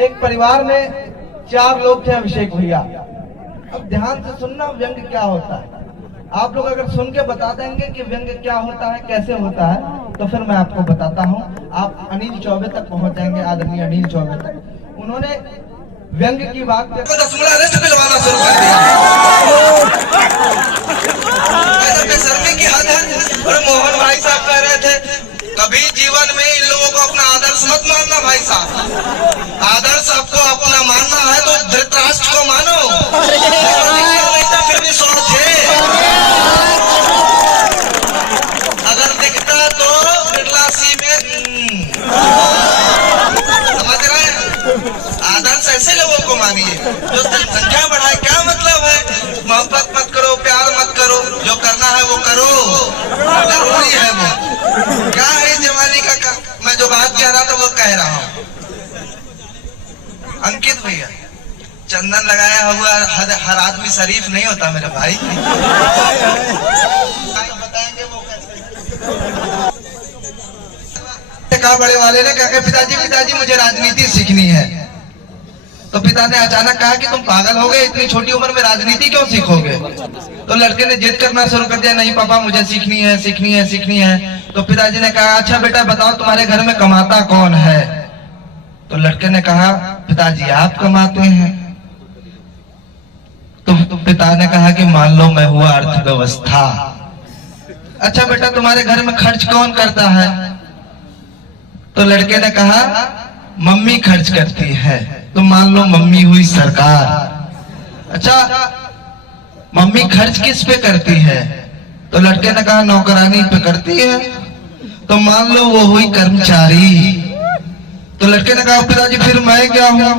एक परिवार में 4 लोग थे अभिषेक भैया। अब ध्यान से सुनना व्यंग क्या होता है। आप लोग अगर सुन के बता देंगे कि व्यंग क्या होता है, कैसे होता है, तो फिर मैं आपको बताता हूँ। आप अनिल चौबे तक पहुंच जाएंगे, आदरणीय अनिल चौबे तक। उन्होंने व्यंग की बात पिलवाना शुरू कर दिया। बेशर्मी की हद है। और मोहन भाई साहब कह रहे थे कभी जीवन में इन लोगों को अपना आदर्श मत मानना। भाई साहब, आदर्श आपको अपना मानना है तो धृतराष्ट्र को मानो, नहीं तो फिर भी स्वार्थ है। अगर दिखता तो बिरला सी में समझ रहे हैं। आदर्श ऐसे लोगों को मानिए जो जनसंख्या बढ़ाए। क्या मतलब है? मोहब्बत मत करो, प्यार मत करो, जो करना है वो करो, जरूरी है वो। क्या है जवानी का मैं जो बात कह रहा था वो कह रहा हूँ। अंकित भैया, चंदन लगाया हुआ हर आदमी शरीफ नहीं होता मेरे भाई। बताएंगे वो कैसे। कहा बड़े वाले ने कहा पिताजी मुझे राजनीति सीखनी है। तो पिता ने अचानक कहा कि तुम पागल हो गए, इतनी छोटी उम्र में राजनीति क्यों सीखोगे? तो लड़के ने जिद करना शुरू कर दिया, नहीं पापा मुझे सीखनी है। तो पिताजी ने कहा अच्छा बेटा बताओ तुम्हारे घर में कमाता कौन है? तो लड़के ने कहा पिताजी आप कमाते हैं। तो पिता ने कहा कि मान लो मैं हुआ अर्थव्यवस्था। अच्छा बेटा तुम्हारे घर में खर्च कौन करता है? तो लड़के ने कहा मम्मी खर्च करती है। तो मान लो मम्मी हुई सरकार। अच्छा मम्मी खर्च किस पे करती है? तो लड़के ने कहा नौकरानी पे करती है। तो मान लो वो हुई कर्मचारी। तो लड़के ने कहा पिताजी फिर मैं क्या हूँ?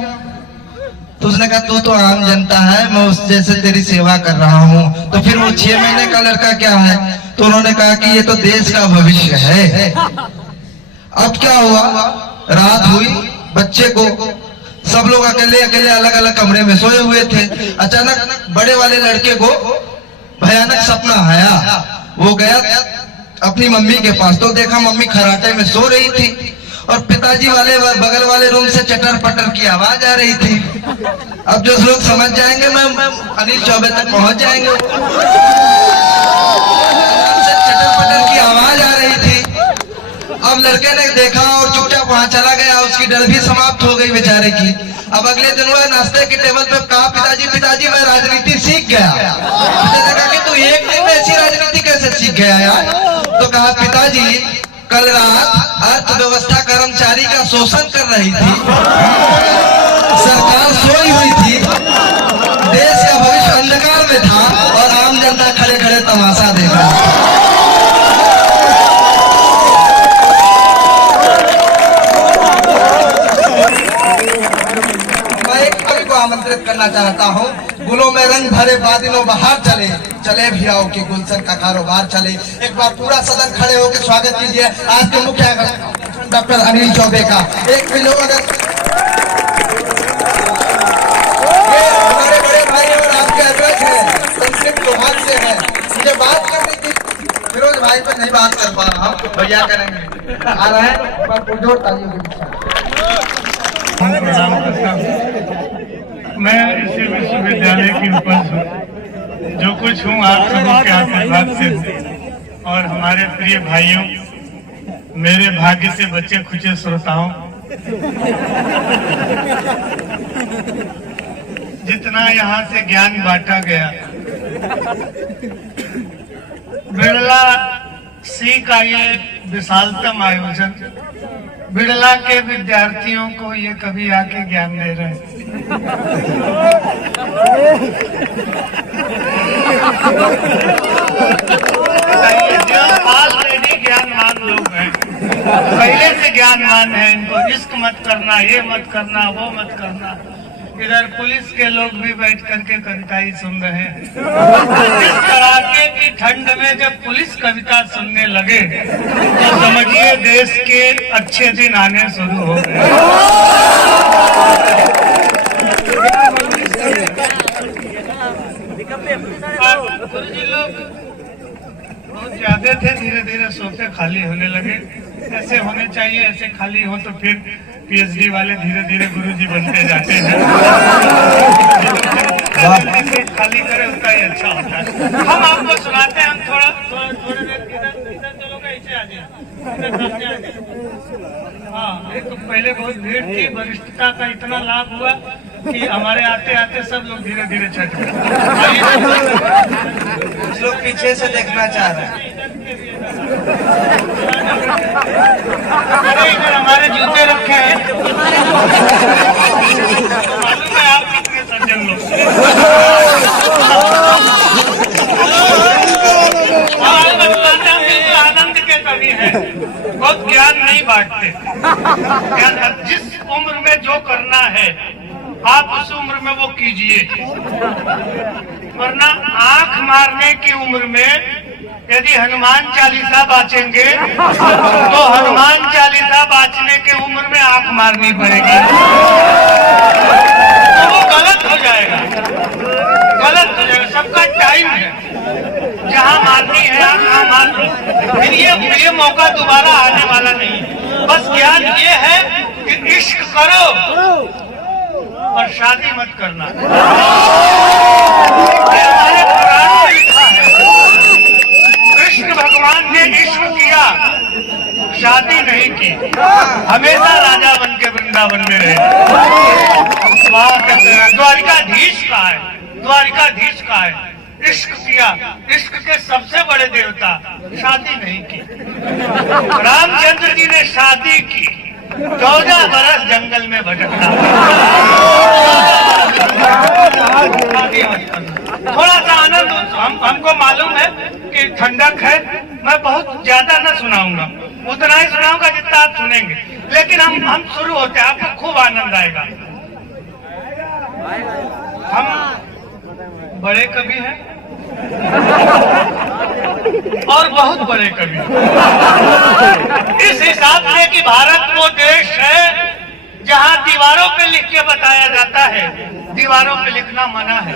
तो उसने कहा तू तो आम जनता है, मैं उस जैसे तेरी सेवा कर रहा हूँ। तो फिर वो 6 महीने का लड़का क्या है? तो उन्होंने कहा कि ये तो देश का भविष्य है। अब क्या हुआ, रात हुई, बच्चे को सब लोग अकेले अलग अलग कमरे में सोए हुए थे। अचानक बड़े वाले लड़के को भयानक सपना आया। वो गया अपनी मम्मी के पास, तो देखा मम्मी खराटे में सो रही थी और पिताजी वाले बगल वाले रूम से चटर पटर की आवाज आ रही थी। अब जो लोग समझ जाएंगे मैं अनिल चौबे तक पहुंच जाएंगे। चटर पटर की आवाज आ रही थी। अब लड़के ने देखा और चुपचाप वहां चला गया। उसकी डर भी समाप्त हो गई बेचारे की। अब अगले दिन वह नाश्ते के टेबल पे कहा पिताजी मैं राजनीति सीख गया। पिता ने कहा कि तू एक दिन में ऐसी राजनीति कैसे सीख गया यार? तो कहा पिताजी कल रात अर्थव्यवस्था कर्मचारी का शोषण कर रही थी, सरकार सोई हुई थी, देश का भविष्य अंधकार में था और आम जनता खड़े खड़े तमाशा देख रहा था। आमंत्रित करना चाहता हूँ। गुलों में रंग भरे बादलों बाहर चले चले भियाओं के गुलशन का कारोबार चले। एक बार पूरा सदन खड़े होकर स्वागत कीजिए आज के मुख्य डॉक्टर अनिल चौबे का। एक भी लोग अगर हमारे बड़े भाई और आपके अध्यक्ष है, संस्कृत विभाग से है, मुझे बात करनी थी, फिरोज भाई पर नहीं बात कर पा रहा हूँ, भैया करेंगे आ रहे हैं पर जोर तालियों के पीछे। मैं इसी विश्वविद्यालय की उपज हूँ, जो कुछ हूँ आप सबों के आशीर्वाद से हूँ। और हमारे प्रिय भाइयों, मेरे भाग्य से बच्चे खुचे श्रोताओं, जितना यहाँ से ज्ञान बांटा गया, बिरला सी का ये विशालतम आयोजन, बिरला के विद्यार्थियों को ये कभी आके ज्ञान दे रहे हैं। ऑलरेडी ज्ञानवान लोग हैं, पहले से ज्ञानवान है। इनको इश्क मत करना, ये मत करना, वो मत करना। इधर पुलिस के लोग भी बैठ करके कविताएं सुन रहे हैं। इस कड़ाके की ठंड में जब पुलिस कविता सुनने लगे तो समझिए देश के अच्छे दिन आने शुरू हो गए। गुरुजी लोग बहुत ज्यादा थे, धीरे धीरे सोफे खाली होने लगे। ऐसे होने चाहिए, ऐसे खाली हो तो फिर पीएचडी वाले धीरे धीरे गुरुजी बनते जाते हैं। खाली करे उतना ही अच्छा होता है। हम आपको सुनाते हैं, हम थोड़ी देर इधर चलोगे, ऐसे आ जाए, इधर सामने आ जाए। हाँ, एक तो पहले बहुत भीड़ थी, वरिष्ठता का इतना लाभ हुआ कि हमारे आते आते सब लोग धीरे धीरे छट गए। कुछ लोग पीछे से देखना चाह रहे हैं। अरे इधर हमारे जूते रखे हैं, मालूम है आप कितने सज्जन लोग। आनंद के कवि हैं, बहुत ज्ञान नहीं बांटते। ज्ञान जिस उम्र में जो करना है आप उस उम्र में वो कीजिए, वरना आंख मारने की उम्र में यदि हनुमान चालीसा बाँचेंगे तो हनुमान चालीसा बाँचने के उम्र में आंख मारनी पड़ेगी, तो वो गलत हो जाएगा, गलत हो जाएगा। सबका टाइम है, जहाँ मारनी है आंख वहाँ मार लो, फिर ये मौका दोबारा आने वाला नहीं है। बस ज्ञान ये है कि इश्क करो और शादी मत करना। ये हमारे कुरान में लिखा है। कृष्ण भगवान ने इश्क किया, शादी नहीं की, हमेशा राजा बन के वृंदावन में रहे। द्वारिकाधीश का है, द्वारिकाधीश का है। इश्क किया, इश्क के सबसे बड़े देवता, शादी नहीं की। रामचंद्र जी ने शादी की, 14 बरस जंगल में भटकना। थोड़ा सा आनंद हमको मालूम है कि ठंडक है, मैं बहुत ज्यादा न सुनाऊंगा, उतना ही सुनाऊंगा जितना आप सुनेंगे, लेकिन हम शुरू होते हैं, आपको खूब आनंद आएगा। हम बड़े कवि हैं और बहुत बड़े कवि, इस हिसाब से कि भारत वो देश है जहां दीवारों पे लिख के बताया जाता है, दीवारों पे लिखना मना है।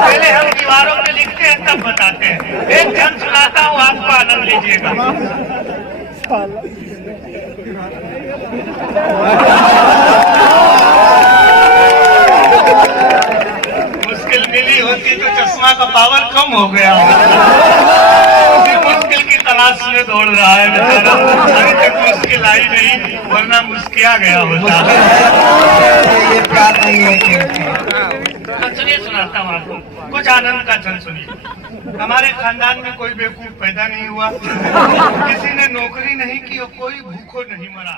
पहले हम दीवारों पे लिखते हैं तब बताते हैं। एक जन सुनाता हूँ, आपको आनंद लीजिएगा। मुश्किल मिली होती तो चश्मा का पावर कम हो गया, मुश्किल की तलाश में दौड़ रहा है बेचारा, अभी तक मुश्किल आई नहीं, वरना मुस्किया गया होता। ये प्यार नहीं है कि सुनिए, सुनाता हूँ आपको कुछ आनंद का क्षण सुनिए। हमारे खानदान में कोई बेवकूफ पैदा नहीं हुआ, किसी ने नौकरी नहीं की और कोई भूखों नहीं मरा।